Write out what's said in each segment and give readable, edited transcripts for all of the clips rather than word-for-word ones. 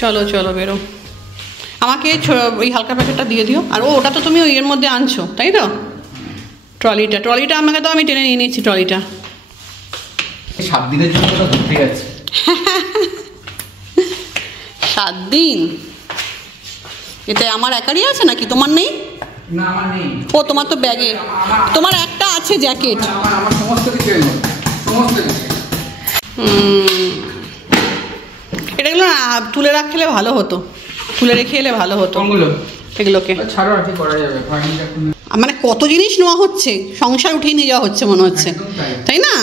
চলো চলো বেরো, আমাকে ওই হালকা প্যাকেটটা দিয়ে দিও। আর ওটা তো তুমি ওই এর মধ্যে আনছো তাই তো? ট্রলিটা আমাকে তো আমি টেনে নিয়ে নিয়েছি ট্রলিটা। 7 দিনের জন্য তো ঘুরতে যাচ্ছি। 7 দিন? এটা আমার একারই আছে নাকি, তোমার নেই? না আমার নেই। ও তোমার তো ব্যাগে, তোমার একটা আছে জ্যাকেট। আমার সমস্ত কিছু সমস্ত কিছু। এটাগুলো তুলে রাখলে ভালো হতো, তুলে রেখে এলে ভালো হতো এগুলোকে। ছাড়ো আর কি করা যাবে, মানে কত জিনিস নেওয়া হচ্ছে, সংসার উঠিয়ে নিয়ে যাওয়া হচ্ছে মনে হচ্ছে, তাই না?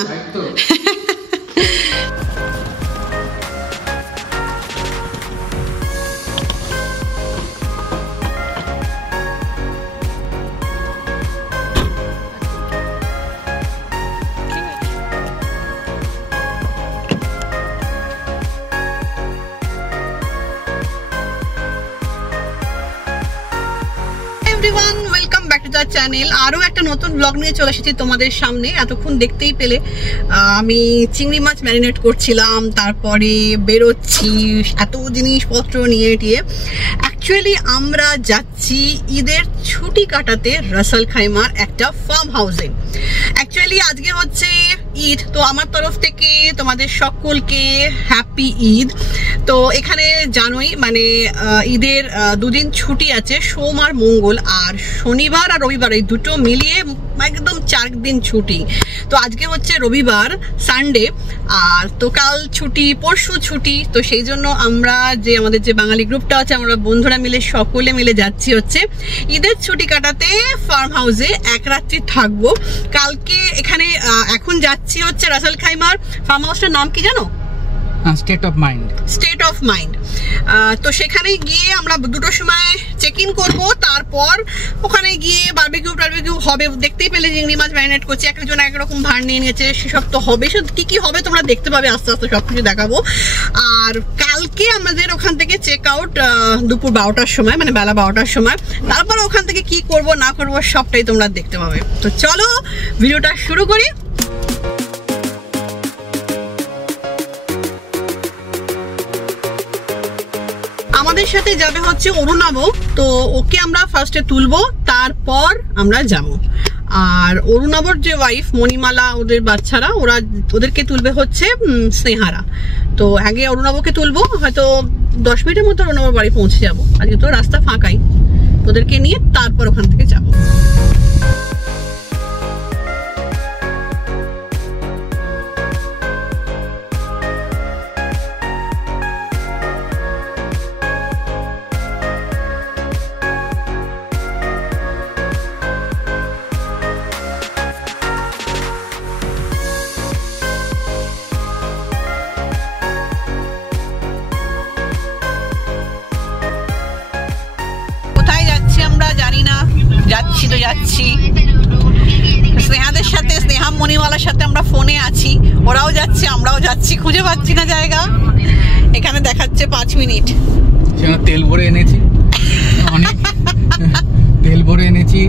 Everyone, welcome back to the channel. আরও একটা নতুন ব্লগ নিয়ে চলে এসেছি তোমাদের সামনে। এতক্ষণ দেখতেই পেলে আমি চিংড়ি মাছ ম্যারিনেট করছিলাম, তারপরে বেরোচ্ছি এত জিনিসপত্র নিয়ে টিয়ে। অ্যাকচুয়ালি আমরা যাচ্ছি ঈদের ছুটি কাটাতে রাসেল খাইমার একটা ফার্ম হাউসে। অ্যাকচুয়ালি আজকে হচ্ছে ঈদ, তো আমার তরফ থেকে তোমাদের সকলকে হ্যাপি ঈদ। তো এখানে জানোই মানে ঈদের 2 দিন ছুটি আছে, সোম আর মঙ্গল, আর শনিবার আর রবিবার এই দুটো মিলিয়ে একদম 4 দিন ছুটি। তো আজকে হচ্ছে রবিবার, সানডে, আর তো কাল ছুটি, পরশু ছুটি। তো সেই জন্য আমরা যে আমাদের যে বাঙালি গ্রুপটা আছে, আমরা বন্ধুরা মিলে সকলে মিলে যাচ্ছি হচ্ছে ঈদের ছুটি কাটাতে ফার্ম হাউসে। 1 রাত্রি থাকবো কালকে এখানে। এখন যাচ্ছি হচ্ছে রাসেল খাইমার ফার্ম হাউসটার নাম কি জানো? State of mind. তো সেখানে গিয়ে আমরা 2টোর সময় চেক ইন করবো। তারপর ওখানে গিয়ে বারবিকিউ হবে, দেখতেই পেলে চিংড়ি মাছ ম্যারিনেট করছি, এক একজন এক রকম ভার নিয়ে নিয়েছে, সেসব তো হবে। সব কি হবে তোমরা দেখতে পাবে, আস্তে আস্তে সবকিছু দেখাবো। আর কালকে আমাদের ওখান থেকে চেক আউট দুপুর 12টার সময়, মানে বেলা 12টার সময়। তারপর ওখান থেকে কি করব না করব সবটাই তোমরা দেখতে পাবে। তো চলো ভিডিওটা শুরু করি। আমাদের সাথে যাবে হচ্ছে অরুণাব, তো ওকে আমরা ফার্স্টে তুলবো, তারপর আমরা যাব। আর অরুণাবর যে ওয়াইফ মণিমালা, ওদের বাচ্চারা, ওদেরকে তুলবে হচ্ছে স্নেহারা। তো আগে অরুণাবকে তুলবো, হয়তো 10 মিনিটের মধ্যে অরুণাবর বাড়ি পৌঁছে যাবো। আজকে তো রাস্তা ফাঁকাই, ওদেরকে নিয়ে তারপর ওখান থেকে যাবো। যাচ্ছি স্নেহাদের সাথে, স্নেহা মণিমালার সাথে আমরা ফোনে আছি, ওরাও যাচ্ছে আমরাও যাচ্ছি, খুঁজে পাচ্ছি না জায়গা। এখানে দেখাচ্ছে 5 মিনিট। তেল ভরে এনেছি, অনেক তেল ভরে এনেছি,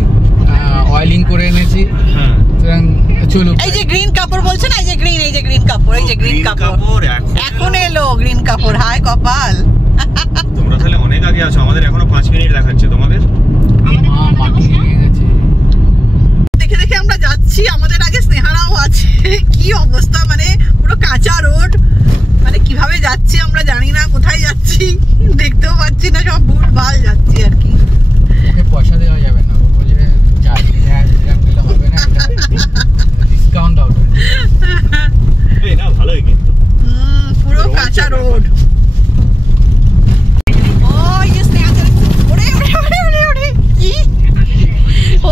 অয়েলিং করে এনেছি। চলো, এই যে গ্রিন কাপড় বলছে না, এই যে গ্রিন কাপড়, এই যে গ্রিন কাপড় এখন এলো গ্রিন কাপড়। হায় কপাল, তোমরা তাহলে অনেক আগে আছো, আমাদের এখনো 5 মিনিট দেখাচ্ছে। তোমাদের দেখে দেখে আমরা যাচ্ছি, আমাদের আগে স্নেহারাও আছে। কি অবস্থা, মানে পুরো কাঁচা রোড, মানে কিভাবে যাচ্ছি আমরা জানি না, কোথায় যাচ্ছি দেখতেও পাচ্ছি না, সব ভুলভাল যাচ্ছি আর কি। পয়সা দেওয়া যাবে না, বলবো যে 4 দিলে হবে না, ডিসকাউন্ট হবে না। ভালোই কিন্তু পুরো কাঁচা রোড। ওই যে স্নেহাদের,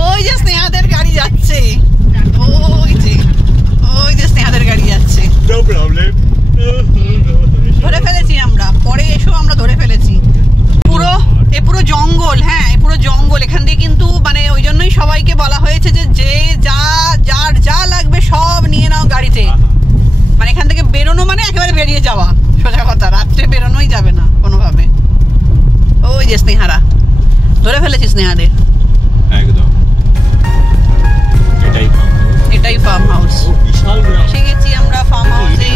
ওই যে স্নেহাদের গাড়ি যাচ্ছে, ওই যে স্নেহাদের গাড়ি যাচ্ছে। নো প্রবলেম, ধরে ফেলেছি আমরা, পরে এসো আমরা ধরে ফেলেছি। ফেলেছিস স্নেহাদের। একদম এটাই ফার্ম হাউস। বিশাল গ্রাম। এসে গেছি আমরা ফার্ম হাউসে।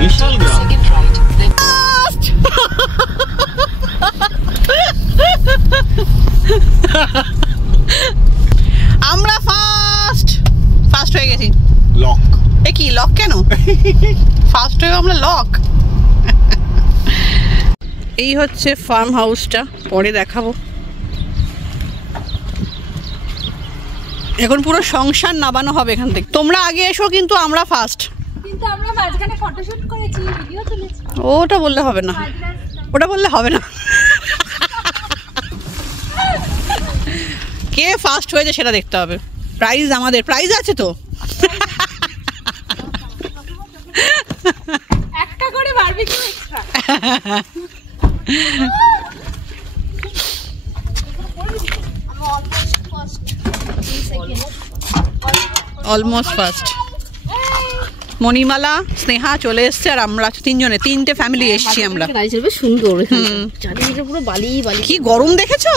বিশাল গ্রাম। আমরা ফার্স্ট হয়ে গেছি। লক। এ কি লক কেন? ফার্স্ট হয়ে আমরা লক। এই হচ্ছে ফার্ম হাউসটা, পরে দেখাবো। এখন পুরো সংসার নামানো হবে এখান থেকে। তোমরা আগে এসো, কিন্তু আমরা ফার্স্ট। কিন্তু আমরা মাঝখানে ফটোশুট করেছি, ভিডিও তুলেছি। ওটা বললে হবে না, ওটা বললে হবে না। কে ফার্স্ট হয়েছে সেটা দেখতে হবে। প্রাইজ আমাদের, প্রাইজ আছে তো। একটা করে barbecue extra. Almost first. Manimala, Sneha চলে এসছে, আর আমরা তিনজনে, 3টে ফ্যামিলি এসছি আমরা। সুন্দর চারিদিকে পুরো বালি বালি। কি গরম দেখেছো?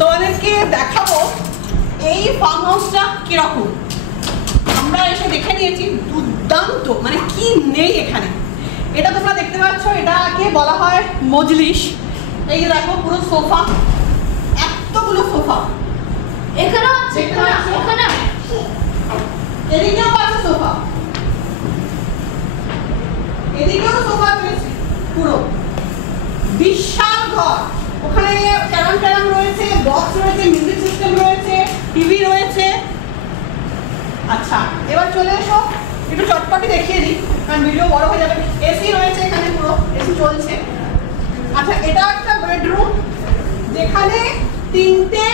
তোমাদেরকে দেখাবো এই ফার্ম হাউসটা কিরকম। আমরা এসে দেখে নিয়েছি, দুর্দান্ত, মানে কি নেই এখানে। এটা তোমরা দেখতে পাচ্ছ, এটাকে বলা হয় মজলিস। এই যে দেখো পুরো সোফা, এতগুলো সোফা। এখানেও আছে, এখানে এদিকেও আছে সোফা, এদিকেও সোফা রয়েছে। পুরো বিশাল ঘর। ওখানে ক্যারাম রয়েছে, বক্স রয়েছে, মিউজিক সিস্টেম রয়েছে, টিভি রয়েছে। আচ্ছা, এবার চলে এসো, একটু চটপটি দেখিয়ে দিই, কারণ ভিডিও বড় হয়ে যাবে। এসি রয়েছে এখানে, পুরো এসি চলছে। আচ্ছা, এটা একটা বেডরুম, যেখানে 3টে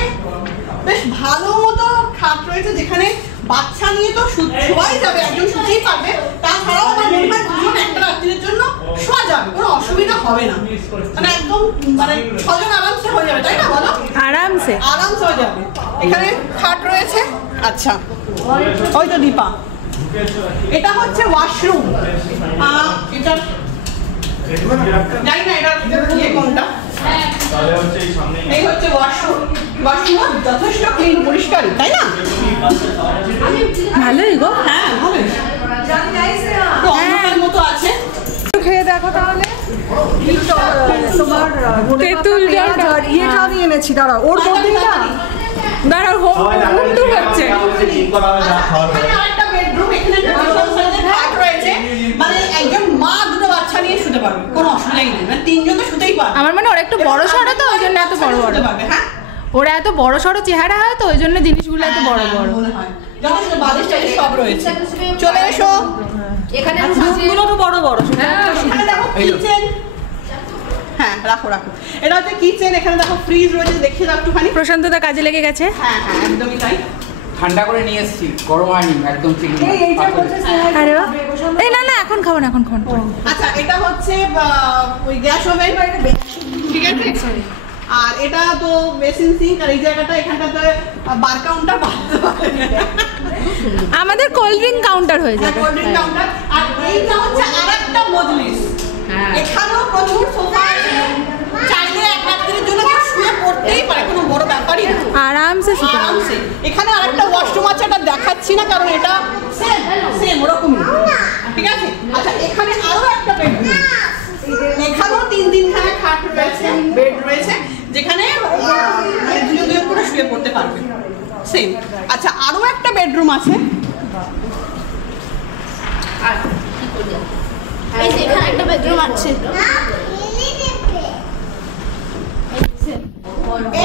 বেশ ভালো মতো খাট রয়েছে, যেখানে বাচ্চা নিয়ে তো শোয়াই যাবে, একজন শুতেই পারবে। তাছাড়াও আমার মনে হয় দুজন একটা রাত্রির জন্য শোয়া যাবে, কোনো অসুবিধা হবে না। মানে একদম, মানে 6 জন আরামসে হয়ে যাবে, তাই না বলো? আরামসে হয়ে যাবে। এখানে খাট রয়েছে। আচ্ছা, ওই তো দীপা। এটা হচ্ছে ওয়াশরুম। এটা জানি না এটা কোনটা। এই হচ্ছে ওয়াশরুম। ওয়াশরুম যথেষ্ট ক্লিন, পরিষ্কারই, তাই না? ভালোই গো। হ্যাঁ, ভালোই। অন্ধকার মতো আছে। খেয়ে দেখো তাহলে। তোমার তেঁতুল জল ইয়েটা আমি এনেছি, দাঁড়াও ওর মধ্যে না, দাঁড়াও হোম টুর হচ্ছে। আরেকটা বেডরুম, এখানে একটা বিশাল সাইজের খাট রয়েছে, মানে একজন মা দুটো বাচ্চা নিয়ে শুতে পারবে, কোনো অসুবিধাই নেই। মানে 3 জন তো শুতেই পারবে। আমার মানে ওরা একটু বড় সড়ো তো, ওই জন্য এত বড় বড়। হ্যাঁ, ওরা এত বড় সড়ো চেহারা হয় তো, ওই জন্য জিনিসগুলো এত বড় বড় মনে হয়। যথেষ্ট বালিশ টালিশ সব রয়েছে। চলে এসো। এখানে রুমগুলো তো বড় বড়। এখানে দেখো কিচেন। হ্যাঁ, রাখো। এটা হচ্ছে কিচেন। এখানে দেখো ফ্রিজ রয়েছে, দেখিয়ে দাও একটুখানি। প্রশান্ত দা কাজে লেগে গেছে। হ্যাঁ, একদমই তাই। ঠান্ডা করে নিয়ে এসেছি, গরম হয়নি একদম। আরে এই না এখন খাবো না, এখন খাবো না। আচ্ছা, এটা হচ্ছে ওই গ্যাস ওভেন, ঠিক আছে। আর এটা তো বেসিন সিঙ্ক, আর এই জায়গাটা এখানটাতে বার কাউন্টার। আমাদের কোল্ড ড্রিঙ্ক কাউন্টার হয়ে যাবে। Cold drink counter. আর এইটা হচ্ছে আরেকটা মজলিস। এখানেও প্রচুর সোফা আছে, চাইলে এক রাত্রির জন্য কেউ শুয়ে পড়তেই পারে, কোনো বড় ব্যাপারই না, আরামসে শুতে পারবে। আরামসে। এখানে আরেকটা ওয়াশরুম আছে, এটা দেখাচ্ছি না কারণ এটা সেম ওরকমই, ঠিক আছে। আচ্ছা, এখানে আরো একটা বেডরুম। এখানেও 3-3খানা খাট রয়েছে, বেড রয়েছে, যেখানে দুজন করে শুয়ে পড়তে পারবে, সেম। আচ্ছা, আরো একটা বেডরুম আছে। এখানে একটা বেডরুম আছে।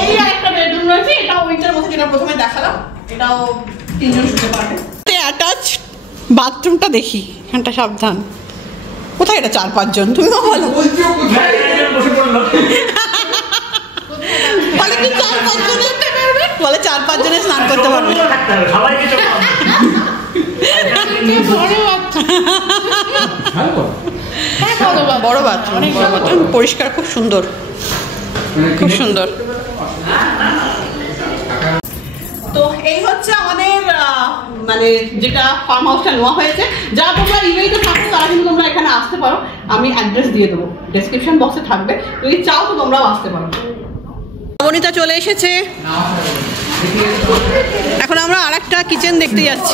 এই আরেকটা বেডরুম রয়েছে, এটা ওইটার মধ্যে যেটা প্রথমে দেখালাম, এটাও 3 জন শুতে পারবে। অ্যাটাচ বাথরুমটা দেখি, এখানটা সাবধান। কোথায় এটা? 4-5 জন, তুমি বলো। বলে কি 4-5 জনে বলে 4-5 জনে স্নান করতে পারবে। বড় বাথরুম, পরিষ্কার, খুব সুন্দর, খুব সুন্দর। তো এই হচ্ছে আমাদের মানে যেটা ফার্ম হাউসটা নেওয়া হয়েছে। যারা তোমরা ইউএইতে থাকো তারা কিন্তু তোমরা এখানে আসতে পারো, আমি অ্যাড্রেস দিয়ে দেবো, ডেসক্রিপশন বক্সে থাকবে, যদি চাও তো তোমরাও আসতে পারো। বনিতা চলে এসেছে, এখন আমরা আরেকটা কিচেন দেখতে যাচ্ছি।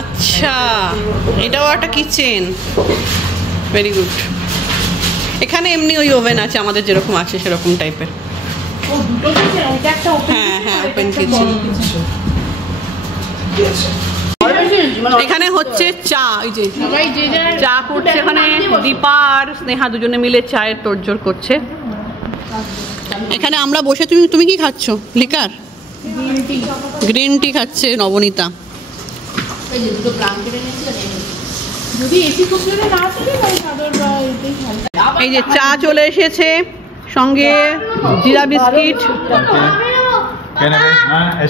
আচ্ছা, এটাও একটা কিচেন, ভেরি গুড। এখানে এমনি ওই ওভেন আছে আমাদের যেরকম আছে সেরকম টাইপের। হ্যাঁ হ্যাঁ, ওপেন কিচেন। এখানে হচ্ছে চা, এই যে চা করছে এখানে দীপা আর স্নেহা দুজনে মিলে চায়ের তোড়জোড় করছে। এখানে আমরা বসে, তুমি কি খাচ্ছ? লিকার, গ্রিন টি খাচ্ছে নবনীতা। এই যে চা চলে এসেছে, সঙ্গে জিরা বিস্কিট।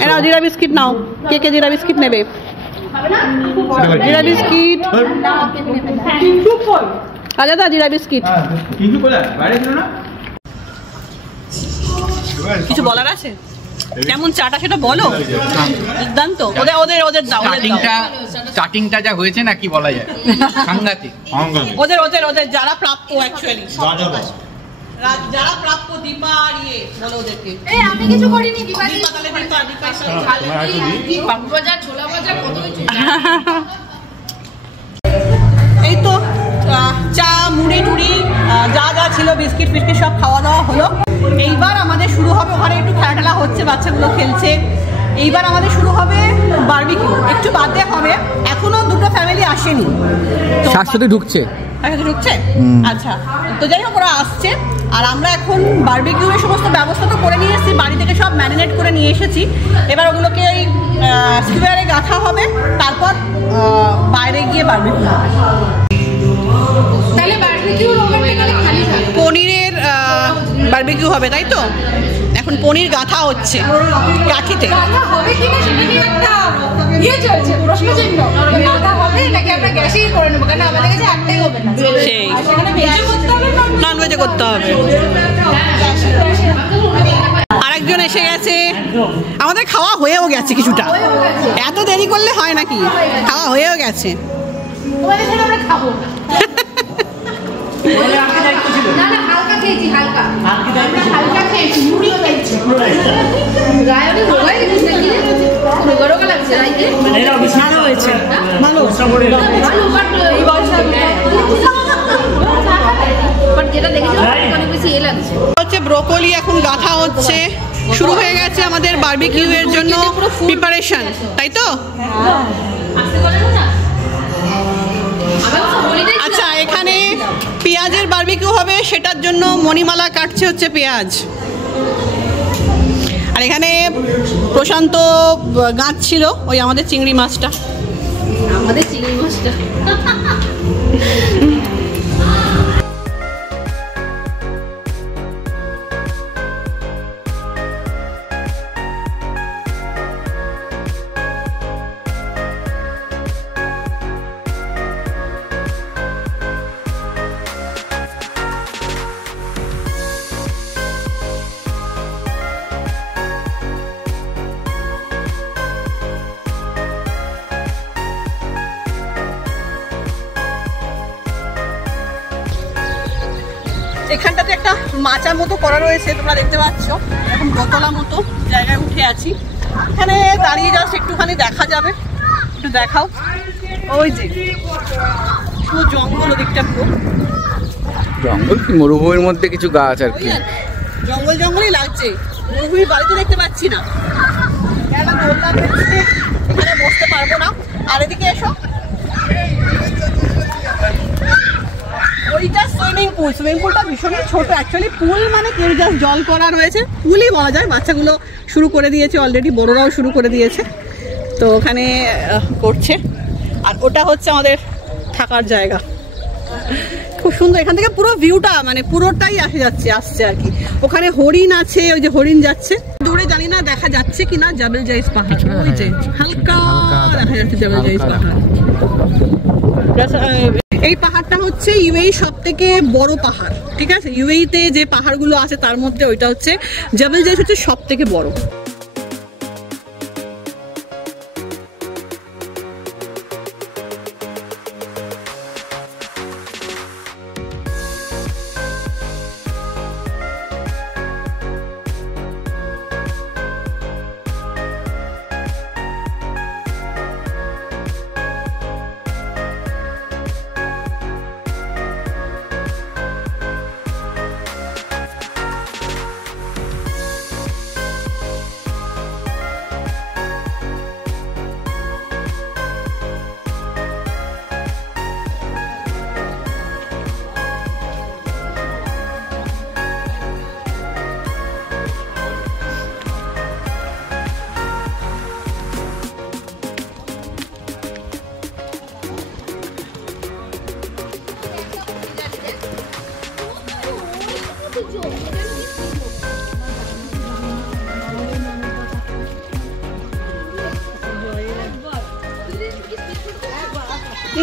নাও জিরা বিস্কিট নাও, কে কে জিরা বিস্কিট নেবে? জিরা বিস্কিট, আলাদা জিরা বিস্কিট। কিছু বলার আছে? কেমন চাটা সেটা বলো। দুর্দান্ত। ওদের ওদের দাও। স্টার্টিংটা যা হয়েছে না, কি বলা যায়, সাংঘাতিক। ওদের ওদের ওদের যারা প্রাপ্য, অ্যাকচুয়ালি যারা প্রাপ্য, দীপা আর ইয়ে বলো ওদেরকে। এই আমি কিছু করিনি, দীপা তাহলে দীপা ভাজা, ছোলা ভাজা, কত কিছু। এই তো চা, মুড়ি টুড়ি যা যা ছিল, বিস্কিট ফিস্কিট সব খাওয়া দাওয়া হলো। এইবার আমাদের শুরু হবে, ওখানে একটু খেলাটেলা হচ্ছে, বাচ্চাগুলো খেলছে। এইবার আমাদের শুরু হবে বারবিকিউ। একটু বাদে হবে, এখনো দুটো ফ্যামিলি আসেনি। শাশুড়ি ঢুকছে, ঢুকছে। আচ্ছা, তো যাই হোক ওরা আসছে। আর আমরা এখন বারবিকিউ এর সমস্ত ব্যবস্থা তো করে নিয়ে এসেছি, বাড়ি থেকে সব ম্যারিনেট করে নিয়ে এসেছি। এবার ওগুলোকে ওই স্কোয়ারে গাঁথা হবে, তারপর বাইরে গিয়ে বারবিকিউ হবে। তাহলে বারবিকিউ খালি থাকবে, পনিরের বারবিকিউ হবে, তাই তো? এখন পনির গাঁথা হচ্ছে কাঠিতে। গাঁথা হবে কিনা সেটা নিয়ে একটা ইয়ে চলছে, প্রশ্নচিহ্ন। গাঁথা হবে নাকি আমরা গ্যাসেই করে নেবো, কারণ আমাদের কাছে একটাই ওভেন আছে। সেই সেখানে ভেজে করতে হবে, নন ভেজে করতে হবে। আরেকজন এসে গেছে, আমাদের খাওয়া হয়েও গেছে কিছুটা। এত দেরি করলে হয় নাকি, খাওয়া হয়েও গেছে। তোমাদের সাথে আমরা খাবো না, না হালকা খেয়েছি, হালকা হালকা খেয়েছি, মুড়ি খেয়েছি। গায়ে অনেক রোগাই গেছিস নাকি? রোগা রোগা লাগছে রাইতে? ভালো হয়েছে, ভালো ভালো, বাট এই বয়সে বাট যেটা দেখেছিলাম অনেক বেশি এ লাগছে। হচ্ছে ব্রোকলি এখন গাঁথা হচ্ছে, শুরু হয়ে গেছে আমাদের বারবিকিউ এর জন্য প্রিপারেশন, তাই তো? আচ্ছা, এখানে পেঁয়াজের বারবিকিউ হবে, সেটার জন্য মণিমালা কাটছে হচ্ছে পেঁয়াজ। আর এখানে প্রশান্ত গাঁথছিল ওই আমাদের চিংড়ি মাছটা। এখানটাতে একটা মাচার মতো করা রয়েছে, তোমরা দেখতে পাচ্ছ। এখন দোতলা মতো জায়গায় উঠে আছি, এখানে দাঁড়িয়ে জাস্ট একটুখানি দেখা যাবে। একটু দেখাও, ওই যে পুরো জঙ্গল, ওদিকটা পুরো জঙ্গল কি মরুভূমির মধ্যে কিছু গাছ আর কি, জঙ্গল জঙ্গলই লাগছে। মরুভূমির বাড়ি তো দেখতে পাচ্ছি না, এখানে বসতে পারবো না। আর এদিকে এসো, ওইটা সুইমিং পুল। সুইমিং পুলটা ভীষণই ছোট, অ্যাকচুয়ালি পুল মানে কেউ জাস্ট জল করা রয়েছে, পুলই বলা যায়। বাচ্চাগুলো শুরু করে দিয়েছে অলরেডি, বড়রাও শুরু করে দিয়েছে, তো ওখানে করছে। আর ওটা হচ্ছে আমাদের থাকার জায়গা, খুব সুন্দর। এখান থেকে পুরো ভিউটা মানে পুরোটাই আসছে আর কি। ওখানে হরিণ আছে, ওই যে হরিণ যাচ্ছে। দূরে করে জানি না দেখা যাচ্ছে কিনা জাবেল জাইস পাহাড়, ওই যে হালকা দেখা যাচ্ছে জাবেল জাইস পাহাড়। এই পাহাড়টা হচ্ছে ইউএই সব থেকে বড় পাহাড়, ঠিক আছে? ইউএইতে যে পাহাড়গুলো আছে তার মধ্যে ওইটা হচ্ছে জাবেল জাইস হচ্ছে সব থেকে বড়।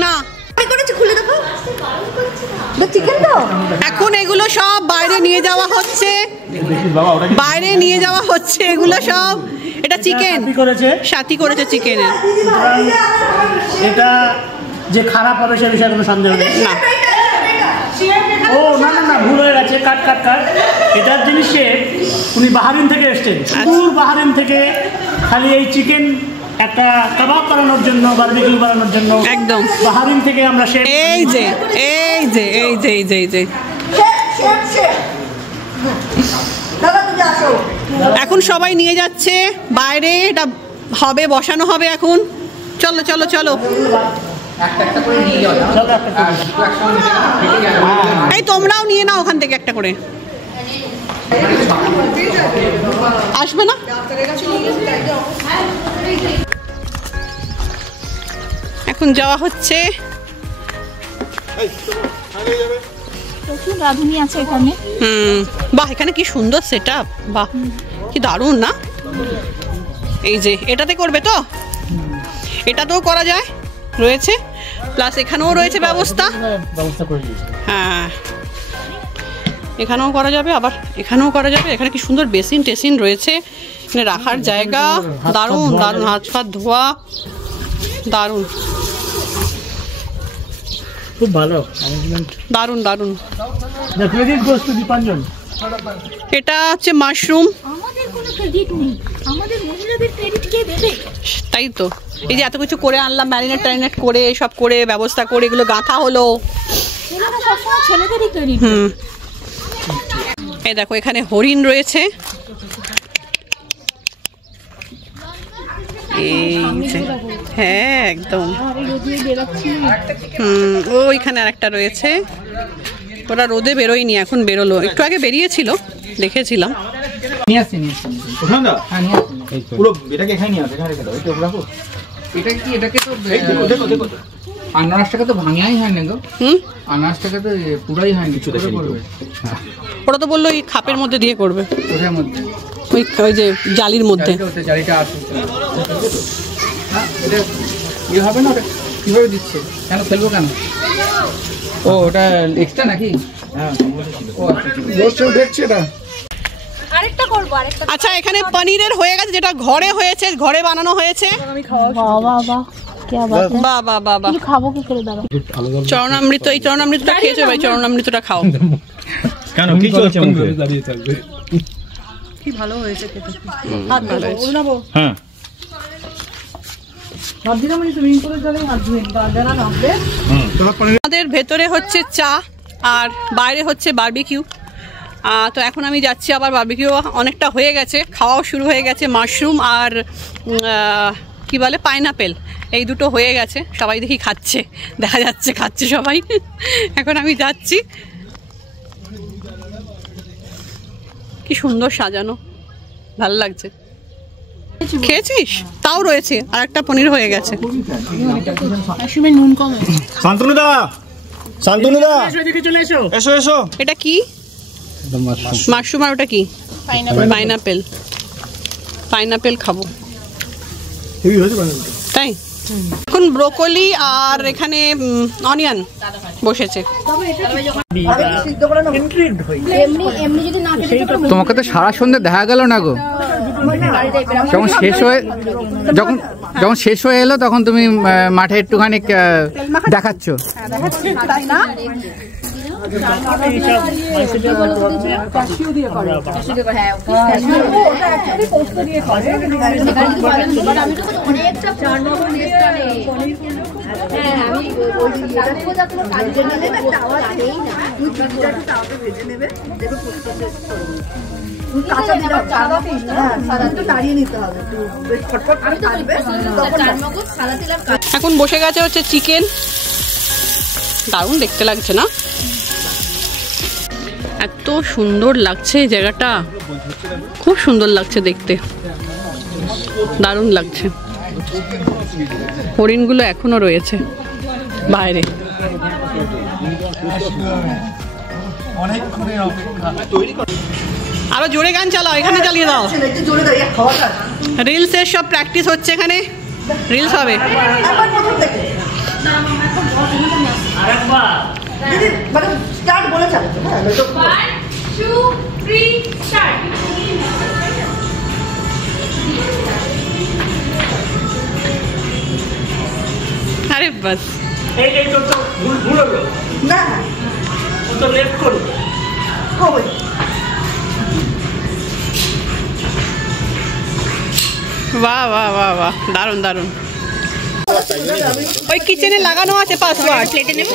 না এখন এগুলো সব বাইরে নিয়ে যাওয়া হচ্ছে, বাইরে নিয়ে যাওয়া হচ্ছে এগুলো সব। এটা চিকেন সাথী করেছে চিকেনের। এটা যে খারাপ হবে সে বিষয়ে কোনো সন্দেহ নেই। না ও না না না, ভুল হয়ে গেছে, কাট কাট কাট। এটার জিনিসে উনি বাহারিন থেকে এসছেন, পুরো বাহারিন থেকে খালি এই চিকেন একটা কাবাব বানানোর জন্য, বারবিকিউ বানানোর জন্য একদম বাহারিন থেকে আমরা শেফ। এই যে এই যে এই যে এই যে এই যে এখন সবাই নিয়ে যাচ্ছে বাইরে, এটা হবে বসানো হবে এখন। চলো চলো চলো, এই তোমরাও নিয়ে নাও ওখান থেকে একটা করে। আসবে না? এখন যাওয়া হচ্ছে। রাঁধুনি আছে এখানে। বাহ, এখানে কি সুন্দর সেটআপ, বাহ কি দারুণ না? এই যে এটাতে করবে তো, এটাতেও করা যায়, রয়েছে, প্লাস এখানেও রয়েছে ব্যবস্থা। হ্যাঁ, এখানেও করা যাবে, আবার এখানেও করা যাবে। এখানে কি সুন্দর বেসিন টেসিন রয়েছে, এখানে রাখার জায়গা, দারুণ দারুণ, হাত ফাত ধোয়া, দারুণ, খুব ভালো, দারুণ দারুণ। দীপাঞ্জন, এটা হচ্ছে মাশরুম। আমাদের কোনো ক্রেডিট নেই, আমাদের মহিলাদের ক্রেডিট কে দেবে? তাই তো, এই যে এত কিছু করে আনলাম, ম্যারিনেট ট্যারিনেট করে সব করে ব্যবস্থা করে এগুলো গাঁথা হলো। ছেলেরা সবসময় ছেলেদেরই ক্রেডিট। এই দেখো এখানে হরিণ রয়েছে, এই যে, হ্যাঁ একদম। ওইখানে আরেকটা রয়েছে, ওরা রোদে বেরোয়নি, এখন বেরোলো, একটু আগে বেরিয়েছিল দেখেছিলাম। নিয়ে আসছি, নিয়ে আসছি। প্রশান্ত হ্যাঁ নিয়ে আসছি। পুরো এটাকে এখানে নিয়ে আসো, এখানে রেখে দাও, একটু রাখো। এটা কি, এটাকে তো দেখো দেখো, আনারসটাকে তো ভাঙাই হয়নি গো। আনারসটাকে তো পুরাই হয়নি, কিছু দেখে করবে। ওরা তো বললো এই খাপের মধ্যে দিয়ে করবে, ওটার মধ্যে ওই যে জালির মধ্যে। জালিটা আছে। হ্যাঁ, এটা ইয়ে হবে না, ওটা কীভাবে দিচ্ছে, কেন ফেলবো কেন? ও ওটা এক্সট্রা নাকি? হ্যাঁ, ও আচ্ছা দেখছি এটা। আরেকটা করব, আরেকটা। আচ্ছা, এখানে পনিরের হয়ে গেছে, যেটা ঘরে হয়েছে, ঘরে বানানো হয়েছে। বাহ বাহ বাহ, কি বাত है। বাহ বাহ বাহ বাহ। তুমি খাবো কি করে দাঁড়াও? চরণামৃত, এই চরণামৃতটা খেয়েছো ভাই? চরণামৃতটা খাও। কেন কি চলছে মুখে? কি ভালো হয়েছে খেতে। হ্যাঁ, আমাদের ভেতরে হচ্ছে চা আর বাইরে হচ্ছে বারবিকিউ। তো এখন আমি যাচ্ছি আবার, বারবিকিউ অনেকটা হয়ে গেছে, খাওয়াও শুরু হয়ে গেছে। মাশরুম আর কি বলে পাইনাপেল, এই দুটো হয়ে গেছে, সবাই দেখি খাচ্ছে, দেখা যাচ্ছে খাচ্ছে সবাই। এখন আমি যাচ্ছি। কি সুন্দর সাজানো, ভালো লাগছে। খেয়েছিস? তাও রয়েছে, আর একটা পনির হয়ে গেছে। মাশরুমের নুন কম আছে। শান্তনুদা, শান্তনুদা এসো এসো। এটা কি? মাশরুম। আর ওটা কি? পাইনাপেল। পাইনাপেল খাবো, তাই এখন ব্রোকলি আর এখানে অনিয়ন বসেছে। তোমাকে তো সারা সন্ধ্যে দেখা গেল না গো, যখন শেষ হয়ে এলো তখন তুমি মাঠে একটুখানি দেখাচ্ছ। এখন বসে গেছে হচ্ছে চিকেন, দারুণ দেখতে লাগছে না? এত সুন্দর লাগছে এই জায়গাটা, খুব সুন্দর লাগছে দেখতে, দারুণ লাগছে। হরিণগুলো এখনো রয়েছে বাইরে। আরো জোরে গান চালাও, এখানে চালিয়ে দাও। রিলসের সব প্র্যাকটিস হচ্ছে এখানে, রিলস হবে। আরে বাস, বাহ বাহ বাহ বাহ, দারুণ দারুণ। ওই কিচেনে লাগানো আছে পাসওয়ার্ড। প্লেটে নেব,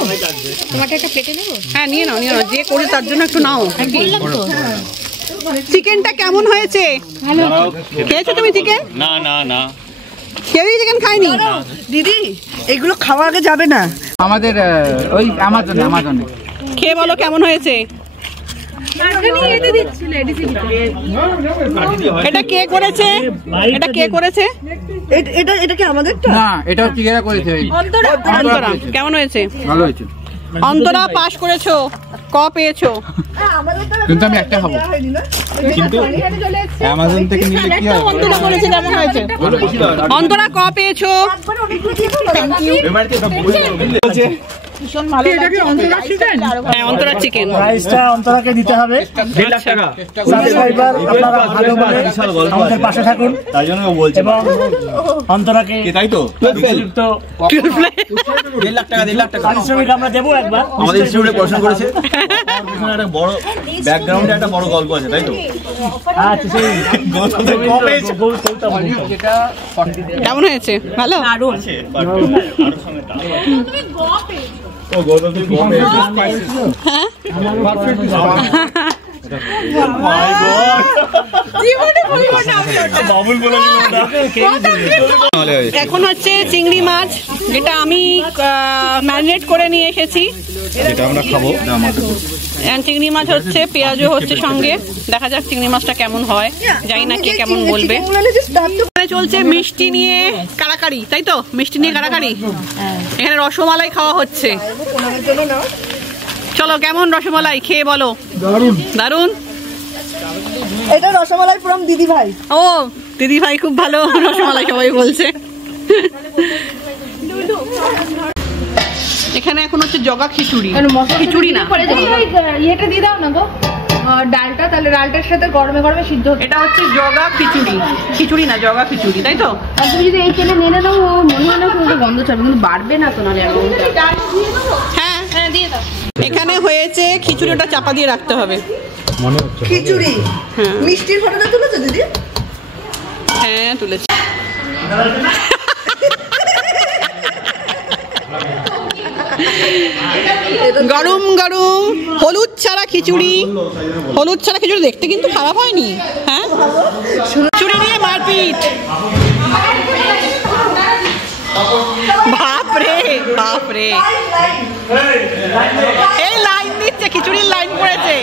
তোমাকে একটা প্লেটে নেব। হ্যাঁ নিয়ে নাও, নিয়ে নাও, যে করে তার জন্য একটু নাও। চিকেনটা কেমন হয়েছে? ভালো। খেয়েছো তুমি চিকেন? না না না, কেউই চিকেন খায়নি। দিদি এগুলো খাওয়া আগে যাবে না, আমাদের ওই আমাজনে খেয়ে বলো কেমন হয়েছে। এটা কে করেছে? এটা কে করেছে? এটা কি আমাদের? না, এটা হচ্ছে এরা করেছে। অন্তরা, কেমন হয়েছে? ভালো হয়েছে। অন্তরা পাস করেছো, ক পেয়েছো। কিন্তু আমি একটা খাবো। কিন্তু অ্যামাজন থেকে নিলে কি হয়? অন্তরা করেছে, কেমন হয়েছে? অন্তরা ক পেয়েছো। হ্যাঁ, অন্তরা চিকেন। প্রাইসটা অন্তরাকে দিতে হবে 1.5 টাকা। সাবস্ক্রাইবার আপনারা ভালো বলে আমাদের পাশে থাকুন, তাই জন্য ও বলছে। এবং অন্তরাকে তাই তো উপযুক্ত 1.5 লাখ টাকা, 1.5 লাখ টাকা পারিশ্রমিক আমরা দেবো একবার। আমাদের ইনস্টিটিউটে পড়াশোনা করেছে, একটা বড় ব্যাকগ্রাউন্ডে একটা বড় গল্প আছে, তাই তো? আচ্ছা, সেই কেমন হয়েছে? ভালো। ও গৌতম তুমি গল্প হ্যাঁ, এখন হচ্ছে চিংড়ি মাছ, যেটা আমি ম্যারিনেট করে নিয়ে এসেছি, যেটা আমরা খাবো। চিংড়ি মাছ হচ্ছে, পেঁয়াজও হচ্ছে সঙ্গে। দেখা যাক চিংড়ি মাছটা কেমন হয়, জানি না কে কেমন বলবে। চলছে মিষ্টি নিয়ে কারাকারি, তাই তো? মিষ্টি নিয়ে কারাকারি। এখানে রসমালাই খাওয়া হচ্ছে। চলো, কেমন রসমালাই খেয়ে বলো। দারুণ দারুণ। এটা রসমালাই ফ্রম দিদি ভাই। ও দিদি ভাই খুব ভালো রসমালাই সবাই বলছে। এখানে এখন হচ্ছে জগা খিচুড়ি, খিচুড়ি না, ইয়েটা দিয়ে দাও না গো, ডালটা, তাহলে ডালটার সাথে গরমে গরমে সিদ্ধ। এটা হচ্ছে জগা খিচুড়ি, খিচুড়ি না জগা খিচুড়ি, তাই তো? আর তুমি যদি এই তেলে নেড়ে দাও, মনে হয় না কোনো গন্ধ ছাড়বে, কিন্তু বাড়বে না তো। নাহলে হ্যাঁ হ্যাঁ দিয়ে দাও। এখানে হয়েছে খিচুড়ি, ওটা চাপা দিয়ে রাখতে হবে। খিচুড়ি মিষ্টির ফটোটা তুলেছো দিদি? হ্যাঁ তুলেছি। গরম গরম হলুদ ছাড়া খিচুড়ি, হলুদ ছাড়া খিচুড়ি দেখতে কিন্তু খারাপ হয়নি। হ্যাঁ, খিচুড়ি নিয়ে মারপিট। বাপরে বাপরে, এই লাইন দিচ্ছে, খিচুড়ির লাইন পড়েছে।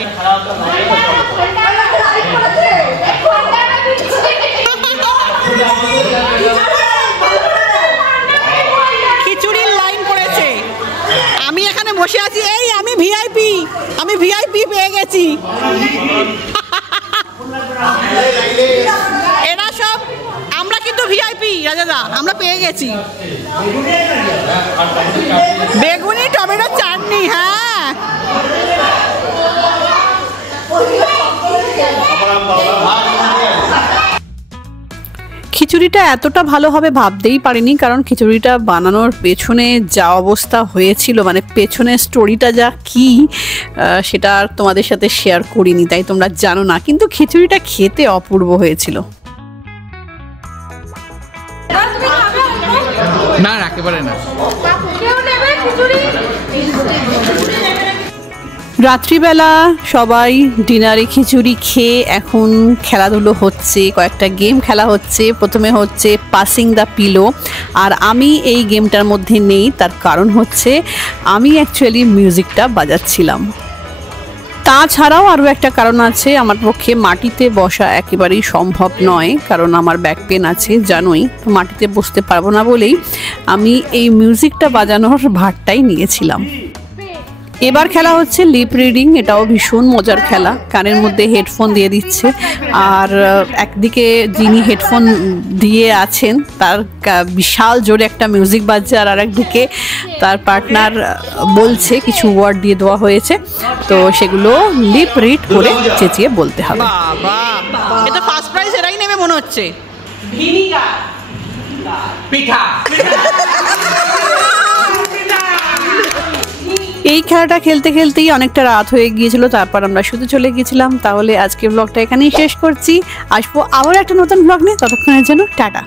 খিচুড়ির লাইন পড়েছে। আমি এখানে বসে আছি, এই আমি ভিআইপি পেয়ে গেছি। এরা সব রাজাদা, আমরা পেয়ে গেছি বেগুনি টমেটো চাটনি। হ্যাঁ খিচুড়িটা এতটা ভালো হবে ভাবতেই পারিনি, কারণ খিচুড়িটা বানানোর পেছনে যা অবস্থা হয়েছিল, মানে পেছনের স্টোরিটা যা কি সেটা আর তোমাদের সাথে শেয়ার করিনি, তাই তোমরা জানো না, কিন্তু খিচুড়িটা খেতে অপূর্ব হয়েছিল। না একেবারে না। রাত্রিবেলা সবাই ডিনারে খিচুড়ি খেয়ে এখন খেলাধুলো হচ্ছে, কয়েকটা গেম খেলা হচ্ছে। প্রথমে হচ্ছে পাসিং দ্য পিলো, আর আমি এই গেমটার মধ্যে নেই, তার কারণ হচ্ছে আমি অ্যাকচুয়ালি মিউজিকটা বাজাচ্ছিলাম। তাছাড়াও আরও একটা কারণ আছে, আমার পক্ষে মাটিতে বসা একেবারেই সম্ভব নয়, কারণ আমার ব্যাক পেন আছে জানোই, তো মাটিতে বসতে পারবো না বলেই আমি এই মিউজিকটা বাজানোর ভারটাই নিয়েছিলাম। এবার খেলা হচ্ছে লিপ রিডিং, এটাও ভীষণ মজার খেলা। কানের মধ্যে হেডফোন দিয়ে দিচ্ছে, আর একদিকে যিনি হেডফোন দিয়ে আছেন তার বিশাল জোরে একটা মিউজিক বাজছে, আর আরেকদিকে তার পার্টনার বলছে, কিছু ওয়ার্ড দিয়ে দেওয়া হয়েছে, তো সেগুলো লিপ রিড করে চেঁচিয়ে বলতে হবে। এটা ফার্স্ট প্রাইজ এরাই নেবে মনে হচ্ছে। পিঠা। এই খেলাটা খেলতে খেলতেই অনেকটা রাত হয়ে গিয়েছিল, তারপর আমরা শুতে চলে গিয়েছিলাম। তাহলে আজকে ব্লগটা এখানেই শেষ করছি, আসবো আবার একটা নতুন ব্লগ নিয়ে, ততক্ষণের জন্য টাটা।